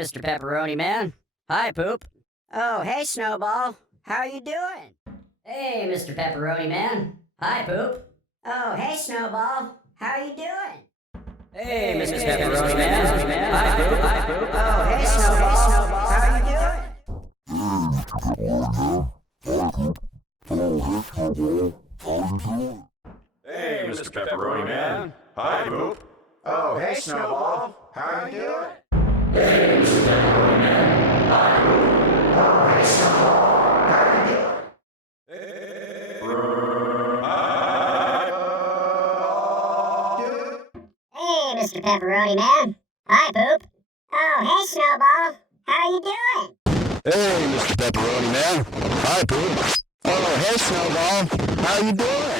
Mr. Pepperoni Man. Hi, Poop. Oh, hey, Snowball. How are you doing? Hey, Mr. Pepperoni Man. Hi, Poop. Oh, hey, Snowball. How are you doing? Hey, Mr. Pepperoni Man. Hi, Poop. Hi, Poop. Oh, hey, Snowball. How are you doing? Hey, Mr. Pepperoni Man. Hi, Poop. Oh, hey, Snowball. How are you doing? Hey, Mr. Pepperoni Man. Hi, Poop. Oh, hey, Snowball. How are you doing? Hey, Mr. Pepperoni Man. Hi, Poop. Oh, hey, Snowball. How you doing?